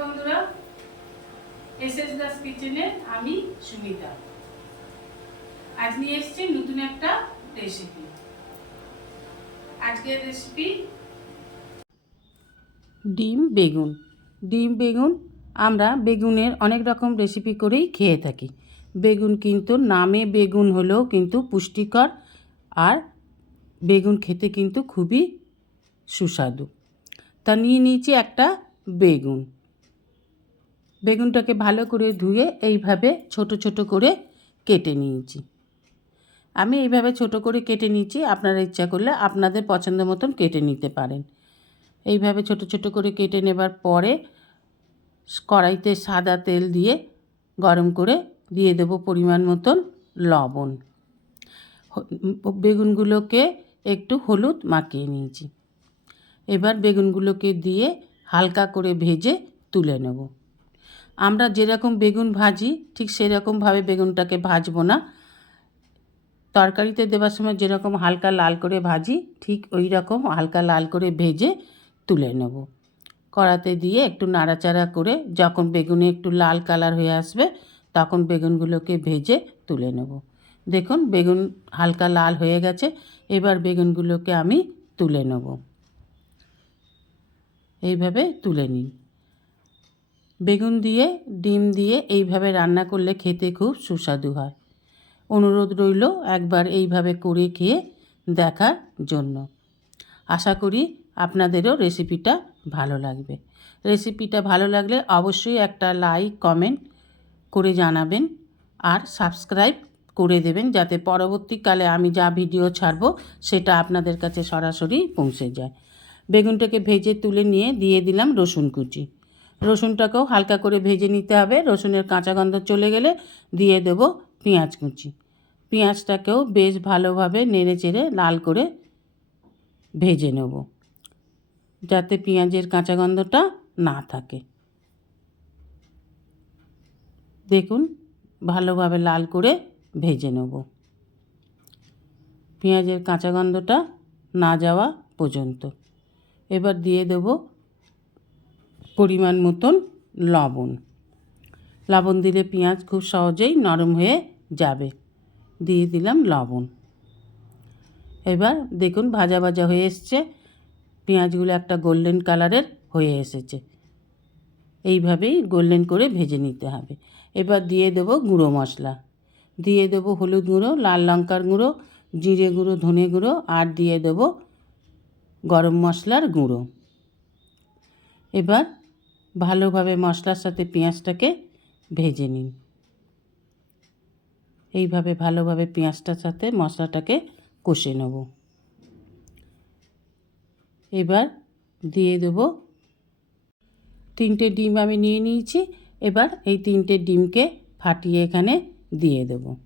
বন্ধুরা? S S Das কিচেনে আমি সুমিতা। আজ নিয়ে এসেছি নতুন একটা রেসিপি আজকের রেসিপি ডিম বেগুন। ডিম বেগুন আমরা বেগুনের অনেক রকম রেসিপি করেই খেয়ে থাকি। বেগুন কিন্তু নামে বেগুন হলেও কিন্তু পুষ্টিকর আর বেগুন খেতে কিন্তু খুবই সুস্বাদু। তা নিয়ে নিয়েছি একটা বেগুন। বেগুনটাকে ভালো করে ধুয়ে এইভাবে ছোট ছোট করে কেটে নিয়েছি। আমি এইভাবে ছোট করে কেটে নিয়েছি, আপনারা ইচ্ছা করলে আপনাদের পছন্দ মতন কেটে নিতে পারেন। এইভাবে ছোট ছোট করে কেটে নেবার পরে কড়াইতে সাদা তেল দিয়ে গরম করে দিয়ে দেব পরিমাণ মতন লবণ। বেগুনগুলোকে একটু হলুদ মাখিয়ে নিয়েছি। এবার বেগুনগুলোকে দিয়ে হালকা করে ভেজে তুলে নেব। আমরা যেরকম বেগুন ভাজি, ঠিক সেরকমভাবে বেগুনটাকে ভাজবো না। তরকারিতে দেওয়ার সময় যেরকম হালকা লাল করে ভাজি, ঠিক ওই রকম হালকা লাল করে ভেজে তুলে নেব। কড়াতে দিয়ে একটু নাড়াচাড়া করে যখন বেগুনে একটু লাল কালার হয়ে আসবে, তখন বেগুনগুলোকে ভেজে তুলে নেব। দেখুন, বেগুন হালকা লাল হয়ে গেছে, এবার বেগুনগুলোকে আমি তুলে নেব। এইভাবে তুলে নিন। বেগুন দিয়ে, ডিম দিয়ে এইভাবে রান্না করলে খেতে খুব সুস্বাদু হয়। অনুরোধ রইল একবার এইভাবে করে খেয়ে দেখার জন্য। আশা করি আপনাদেরও রেসিপিটা ভালো লাগবে। রেসিপিটা ভালো লাগলে অবশ্যই একটা লাইক, কমেন্ট করে জানাবেন আর সাবস্ক্রাইব করে দেবেন যাতে পরবর্তীকালে আমি যা ভিডিও ছাড়বো সেটা আপনাদের কাছে সরাসরি পৌঁছে যায়। বেগুনটাকে ভেজে তুলে নিয়ে দিয়ে দিলাম রসুন কুচি। রসুনটাকেও হালকা করে ভেজে নিতে হবে। রসুনের কাঁচা গন্ধ চলে গেলে দিয়ে দেব পেঁয়াজ কুচি। পেঁয়াজটাকেও বেশ ভালোভাবে নেড়ে চেড়ে লাল করে ভেজে নেব যাতে পেঁয়াজের কাঁচা গন্ধটা না থাকে। দেখুন, ভালোভাবে লাল করে ভেজে নেব। পেঁয়াজের কাঁচা গন্ধটা না যাওয়া পর্যন্ত। এবার দিয়ে দেব পরিমাণ মতন লবণ। লবণ দিলে পেঁয়াজ খুব সহজেই নরম হয়ে যাবে। দিয়ে দিলাম লবণ। এবার দেখুন ভাজা ভাজা হয়ে এসছে। পেঁয়াজগুলো একটা গোল্ডেন কালারের হয়ে এসেছে। এইভাবেই গোল্ডেন করে ভেজে নিতে হবে। এবার দিয়ে দেবো গুঁড়ো মশলা। দিয়ে দেবো হলুদ গুঁড়ো, লাল লঙ্কার গুঁড়ো, জিরে গুঁড়ো, ধনে গুঁড়ো, আর দিয়ে দেবো গরম মশলার গুঁড়ো। এবার ভালোভাবে মশলার সাথে পেঁয়াজটাকে ভেজে নিন। এইভাবে ভালোভাবে পেঁয়াজটার সাথে মশলাটাকে কষে নেব। এবার দিয়ে দেবো। তিনটে ডিম আমি নিয়ে নিয়েছি। এবার এই তিনটে ডিমকে ফাটিয়ে এখানে দিয়ে দেবো।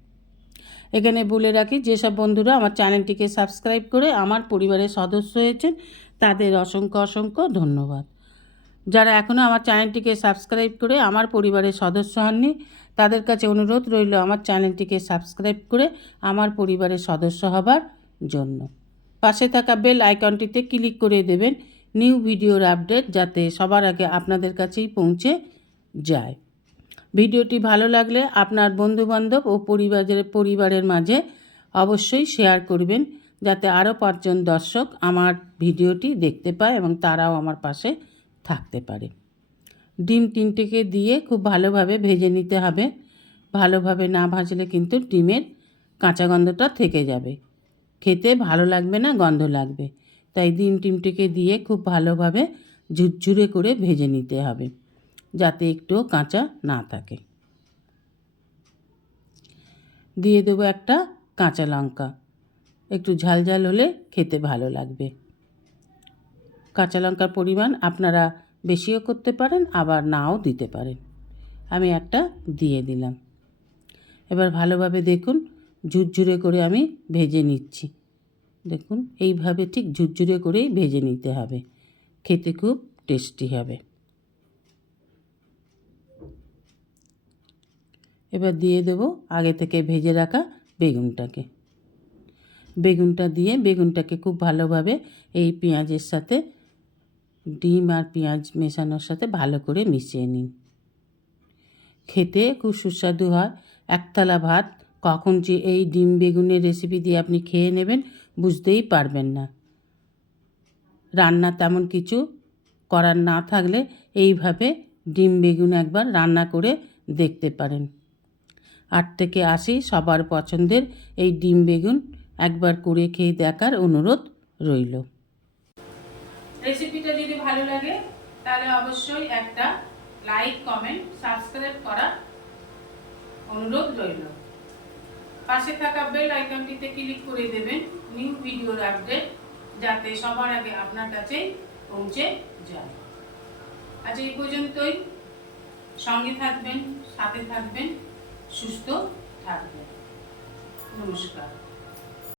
এখানে বলে রাখি, যেসব বন্ধুরা আমার চ্যানেলটিকে সাবস্ক্রাইব করে আমার পরিবারের সদস্য হয়েছেন, তাদের অসংখ্য অসংখ্য ধন্যবাদ। যারা এখনও আমার চ্যানেলটিকে সাবস্ক্রাইব করে আমার পরিবারের সদস্য হননি, তাদের কাছে অনুরোধ রইল আমার চ্যানেলটিকে সাবস্ক্রাইব করে আমার পরিবারের সদস্য হবার জন্য। পাশে থাকা বেল আইকনটিতে ক্লিক করে দেবেন নিউ ভিডিওর আপডেট যাতে সবার আগে আপনাদের কাছেই পৌঁছে যায়। ভিডিওটি ভালো লাগলে আপনার বন্ধুবান্ধব ও পরিবারের পরিবারের মাঝে অবশ্যই শেয়ার করবেন, যাতে আরও পাঁচজন দর্শক আমার ভিডিওটি দেখতে পায় এবং তারাও আমার পাশে থাকতে পারে। ডিম তিনটেকে দিয়ে খুব ভালোভাবে ভেজে নিতে হবে। ভালোভাবে না ভাজলে কিন্তু ডিমের কাঁচা গন্ধটা থেকে যাবে। খেতে ভালো লাগবে না, গন্ধ লাগবে। তাই ডিম টিমটিকে দিয়ে খুব ভালোভাবে ঝুরঝুরে করে ভেজে নিতে হবে, যাতে একটুও কাঁচা না থাকে। দিয়ে দেবো একটা কাঁচা লঙ্কা। একটু ঝাল ঝাল হলে খেতে ভালো লাগবে। কাঁচা লঙ্কার পরিমাণ আপনারা বেশিও করতে পারেন, আবার নাও দিতে পারেন। আমি একটা দিয়ে দিলাম। এবার ভালোভাবে দেখুন, ঝুরঝুরে করে আমি ভেজে নিচ্ছি। দেখুন, এইভাবে ঠিক ঝুরঝুরে করেই ভেজে নিতে হবে। খেতে খুব টেস্টি হবে। এবার দিয়ে দেবো আগে থেকে ভেজে রাখা বেগুনটাকে। বেগুনটা দিয়ে, বেগুনটাকে খুব ভালোভাবে এই পেঁয়াজের সাথে ডিম আর পেঁয়াজ মেশানোর সাথে ভালো করে মিশিয়ে নিন। খেতে খুব সুস্বাদু হয়। একতলা ভাত, কখন যে এই ডিম বেগুনের রেসিপি দিয়ে আপনি খেয়ে নেবেন বুঝতেই পারবেন না। রান্না তেমন কিছু করার না থাকলে এইভাবে ডিম বেগুন একবার রান্না করে দেখতে পারেন। আট থেকে আশি সবার পছন্দের এই ডিম বেগুন একবার করে খেয়ে দেখার অনুরোধ রইল। রেসিপিটা যদি ভালো লাগে, তাহলে অবশ্যই একটা লাইক কমেন্ট সাবস্ক্রাইব করার অনুরোধ রইল। পাশে থাকা বেল আইকনটিতে ক্লিক করে দেবেন নিউ ভিডিওর আপডেট যাতে সবার আগে আপনার কাছে পৌঁছে যায়। আজ এই পর্যন্তই। সঙ্গে থাকবেন, সাথে থাকবেন, সুস্থ থাকবেন। নমস্কার।